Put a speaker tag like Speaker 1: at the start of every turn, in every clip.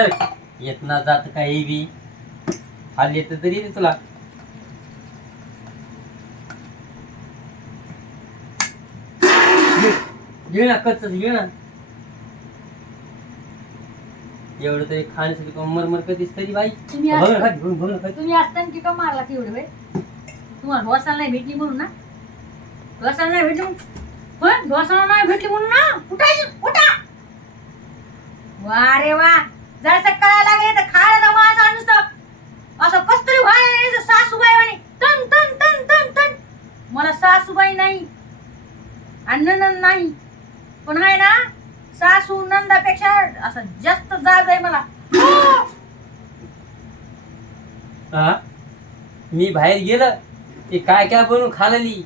Speaker 1: चल. येत ना जात काही बी. हाल येत तरी येते तुला. घे ना कच्च ना. एवढं तरी खाण्यासाठी कोण मरमर कधीच तरी बाई.
Speaker 2: तुम्ही
Speaker 1: खात खात.
Speaker 2: तुम्ही असताना की का मारला की एवढे वेळ तुम्हाला ढोसाला नाही भेटली म्हणून ना? ढोसाला नाही भेटली पण ढोसाला नाही भेटली म्हणून ना? उठायची उठा! वा रे वा! जरासं कळायला लागले तर खायला तर माझं नुसतं असं कस तरी व्हायला सासूबाई म्हणे तन तन तन तन तन मला सासूबाई नाही आणि नणंद नाही. पण आहे ना सासू नंदापेक्षा असं जास्त जाज आहे मला.
Speaker 1: हा? मी बाहेर गेलं ते काय काय बनवून खाल्ली?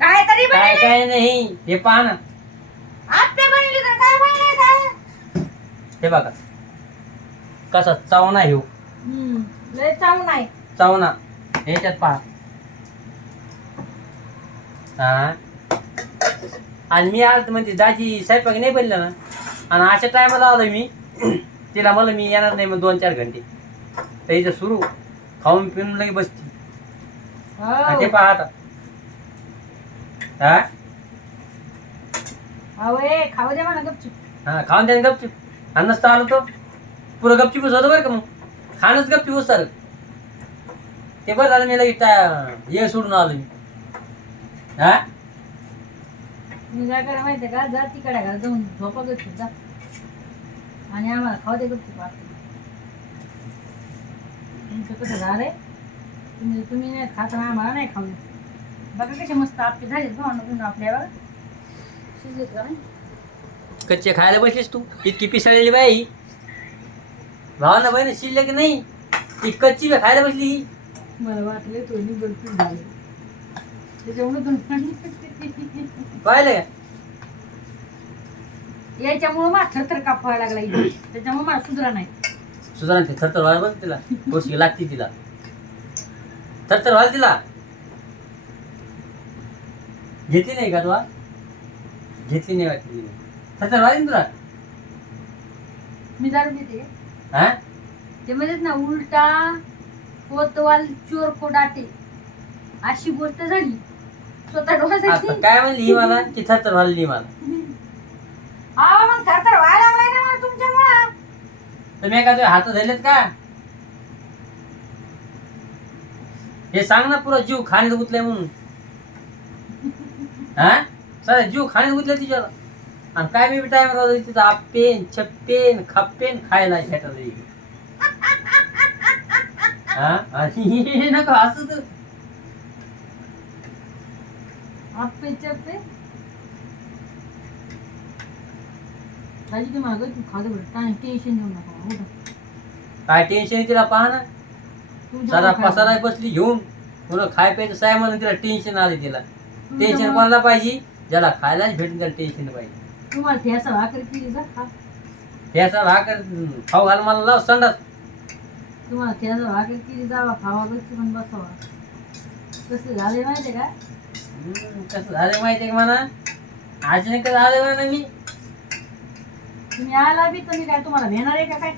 Speaker 2: काय तरी
Speaker 1: काय काय नाही हे पहा ना.
Speaker 2: आत्ते बनली तर काय बनले काय?
Speaker 1: हे बघा. कसा? चावना ह्यो.
Speaker 2: हम्म, लय चांगलं नाही
Speaker 1: चावना. ह्याच्यात पहा. हा. आणि मी आज म्हणजे दाजी स्वयंपाक नाही बनला ना? आणि अशा टायमाला आलो मी. तिला मला मी येणार नाही मग दोन चार घंटे. तर इथं सुरू. खाऊन पिऊन लगे बसती. आणि ते
Speaker 2: हो.
Speaker 1: पहा आता. हा?
Speaker 2: ए, खाऊ दे मला गपचूप.
Speaker 1: हा खाऊन द्या गपचूप. आणि नसतं आलो तो पुरं गपचूपच होतं बरं का मग. खाणंच गपचूप होत सर. ते बरं झालं मी लगेच त्या- हे सोडून आलो मी. हा?
Speaker 2: मी काय करा माहितीये का? जा तिकडे घाल जाऊन झोपा गपचूप जा. आणि आम्हाला खाऊ दे गपचूप आता. तुमचं कसं तुम्ही तुम्ही नाही खात आणि आम्हाला नाही खाऊ बघा कसे मस्त आपले झाले भावना आपल्यावर शिजलेत का नाही?
Speaker 1: कच्चे खायला बसलीस तू? इतकी पिसाळलेली बाई. भावाना बहिणी शिल्ले की नाही? ती कच्ची बी खायला बसली. ही.
Speaker 2: मला वाटले तो गलती झाली. त्याच्यामुळे
Speaker 1: का?
Speaker 2: याच्यामुळे मला थरथर कापायला लागला इथे. त्याच्यामुळे मला सुधरा नाही.
Speaker 1: सुधारण ते थरथर व्हायला बघ तिला. गोष्टी लागते तिला. थरथर व्हायला तिला. घेतली नाही का तुला घेतली नाही वाटली तिने. थरथर व्हायला ना तुला?
Speaker 2: मी दारू घेते
Speaker 1: हा?
Speaker 2: ते म्हणतात ना उलटा कोतवाल चोर कोडाटे. अशी गोष्ट झाली. स्वतः
Speaker 1: आता
Speaker 2: डोळ्यासाठी
Speaker 1: काय म्हणली ही मला? थरथर व्हायला मला.
Speaker 2: हा मग थरथर व्हायला लागलाय ना मला तुमच्यामुळं.
Speaker 1: तुझ्या हात धरलेत का? हे सांग ना पुरा जीव खाण्यात गुतलाय म्हणून. हा? सर जीव खाण्यात गुतलाय तिच्याला आणि काय मी टाइम राहतो तिथं आपेन छप्पेन खप्पेन खायला भेटत हा? आणि हे नको असं तू
Speaker 2: आपे चप्पे मागं तू बरं काय टेन्शन घेऊ नका उठा.
Speaker 1: काय टेन्शन तिला पहा ना.
Speaker 2: तुमच्या
Speaker 1: सारा पसारा बसली घेऊन. पुन्हा खाय प्यायचं साय म्हणून तिला टेन्शन आले तिला. टेन्शन
Speaker 2: तुमच्यामुळं-
Speaker 1: कोणाला पाहिजे? ज्याला खायलाच भेटून त्याला टेन्शन पाहिजे.
Speaker 2: तुम्हाला भाकर केली का? खा
Speaker 1: त्याचा भाकर खाऊ घाल मला लाव संडास.
Speaker 2: तुम्हाला ठेसा भाकर केली जावा खावा बसची पण बसावा. कसं झालंय माहितीये का?
Speaker 1: हम्म, कसं झालं माहितीये का म्हणा? आज नाही कसं झालं म्हणा मी?
Speaker 2: तुम्ही आला बी तुम्ही काय तुम्हाला भेणार आहे का काय?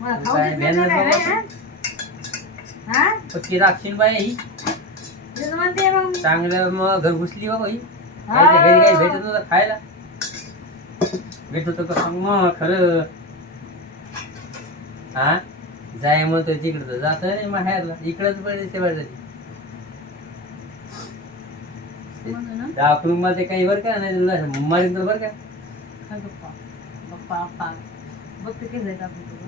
Speaker 2: मला खाऊ
Speaker 1: काय
Speaker 2: देत नाही
Speaker 1: भेणार
Speaker 2: का काय,
Speaker 1: बाबा?
Speaker 2: हा? हा?
Speaker 1: पक्की राखशील बाई ही.
Speaker 2: तेच म्हणते मग मी.
Speaker 1: चांगलं मग घर घुसली बाबा ही. घरी काही भेटत नव्हतं खायला. भेटत होतं का सांग मग खरं. हा? जाय मग तर तिकडं तर. जात नाही माहेरला इकडंच पडते ते पडते
Speaker 2: म्हणून ना,
Speaker 1: दाखवून मध्ये काही बरं का नाही मरीन तर बरं का.
Speaker 2: बघ ते किती जायचं आपलं तुझं.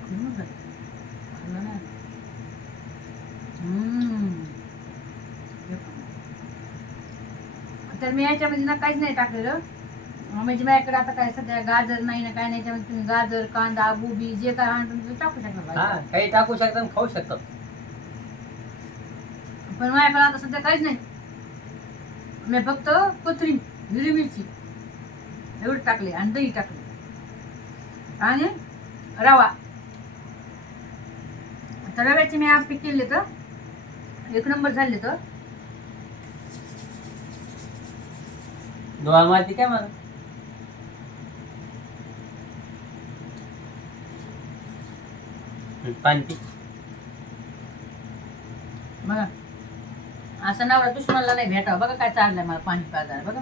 Speaker 2: खाल्लं का? खाल्लं ना? हम्म. तर मी याच्यामध्ये ना काहीच नाही टाकलेलं. म्हणजे माझ्याकडे आता काय सध्या गाजर नाही ना काय नाही याच्यामध्ये तुम्ही गाजर कांदा गोबी जे काय आणून तुम्ही टाकू शकता
Speaker 1: हा. काही टाकू शकतात आणि खाऊ शकतात
Speaker 2: पण माझ्याकडे आता सध्या काहीच नाही. मी फक्त कोथिंबीर हिरवी मिरची एवढं टाकले आणि दही टाकले. आणि रवा. तर रव्याचे मी आपे केले तर एक नंबर झाले तर.
Speaker 1: डोळा मारती काय मला पाणी पी.
Speaker 2: बघा. असा नवरा दुश्मनला नाही भेटावा. बघा काय चाललंय मला पाणी पाजायला बघा.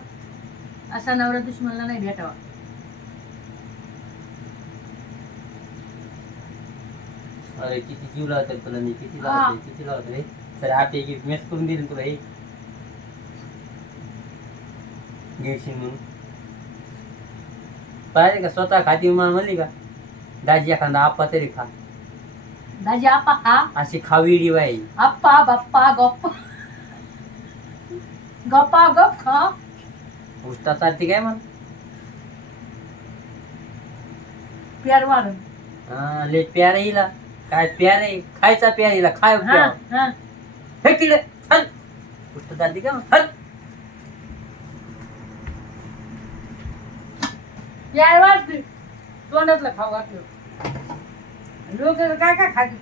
Speaker 2: असा नवरा दुश्मनला नाही भेटावा.
Speaker 1: अरे किती जीव लावतात तुला मी किती लावतोय किती लावतोय. तर हात एक मेस करून दिली तुला हे घेशील म्हणून. पाहिजे का? स्वतः खाती मला म्हणली का? दाजी एखादा आप्पा तरी खा.
Speaker 2: दाजी आप्पा हा
Speaker 1: अशी खावीडी बाई.
Speaker 2: आप्पा बाप्पा गप्पा. गप्पा गप खा.
Speaker 1: उष्टा चालते काय म्हण
Speaker 2: प्यार मारून
Speaker 1: हा ले प्यार हिला. काय प्यार आहे? खायचा प्यार हिला. खाय
Speaker 2: हा
Speaker 1: प्यार.
Speaker 2: हा.
Speaker 1: हे तिकडे हल उष्ट चालते का मग? हल
Speaker 2: प्यार वाटते तोंडातलं खाऊ घातलं. लोक काय काय खाते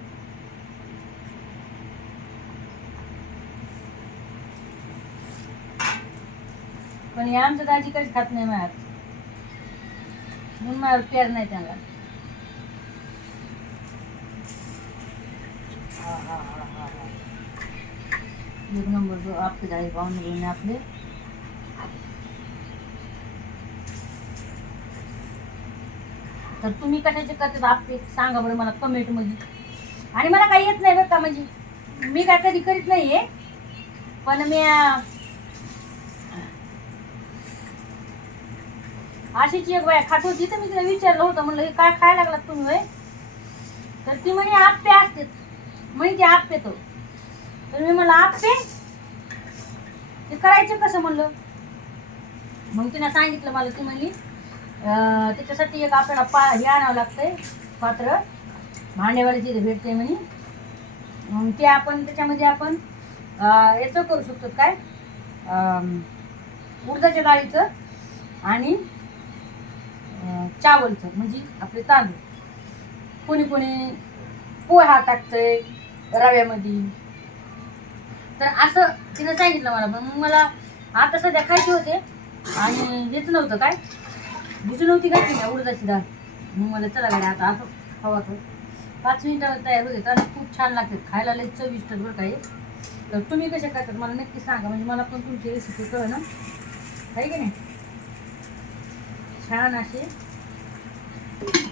Speaker 2: पण हे आमचं दाजी काहीच खात नाही माझ्या म्हणून माझ्यावर प्यार नाही त्याला. एक नंबर जो आपले झाले पाहुणे आपले. तर तुम्ही कशाचे करतात आपले सांगा बरं मला कमेंटमध्ये आणि मला काही येत नाही बरं का म्हणजे मी काय कधी करीत नाहीये पण मी अशीची अशीच एक बाय खात होती तर मी तिला विचारलं होतं म्हणलं हे काय खायला लागलात तुम्ही वय तर ती म्हणे आप्पे असते. म्हणे ते आप्पे तो. तर मी म्हणलं आप्पे ते करायचं कसं म्हणलं? मग तिनं सांगितलं मला ती म्हणली त्याच्यासाठी एक आपल्याला पा हे आणावं लागतंय पात्र. भांडेवाडी तिथे भेटते म्हणे. मग ते आपण त्याच्यामध्ये आपण याचं करू शकतो काय? उडदाच्या डाळीचं आणि चावलचं म्हणजे आपले तांदूळ. कोणी कोणी पोहा टाकतंय रव्यामध्ये. तर असं तिनं सांगितलं मला पण मग मला आता सध्या खायचे होते आणि हेच नव्हतं काय? भिजू नव्हती घातली ना उडदाची डाळ? मग मला चला गाडी आता असं हवा तर पाच मिनिटाला तयार होते आणि खूप छान लागते. खायला लई चविष्ट बरं काय तर तुम्ही कशा करतात मला नक्की सांगा. म्हणजे मला पण तुमची रेसिपी कळ ना आहे की नाही? छान असे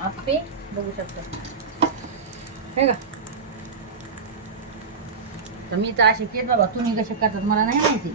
Speaker 2: आपे बघू शकता. हे का तर मी तर असे केत बाबा तुम्ही कसे करतात मला नाही माहिती.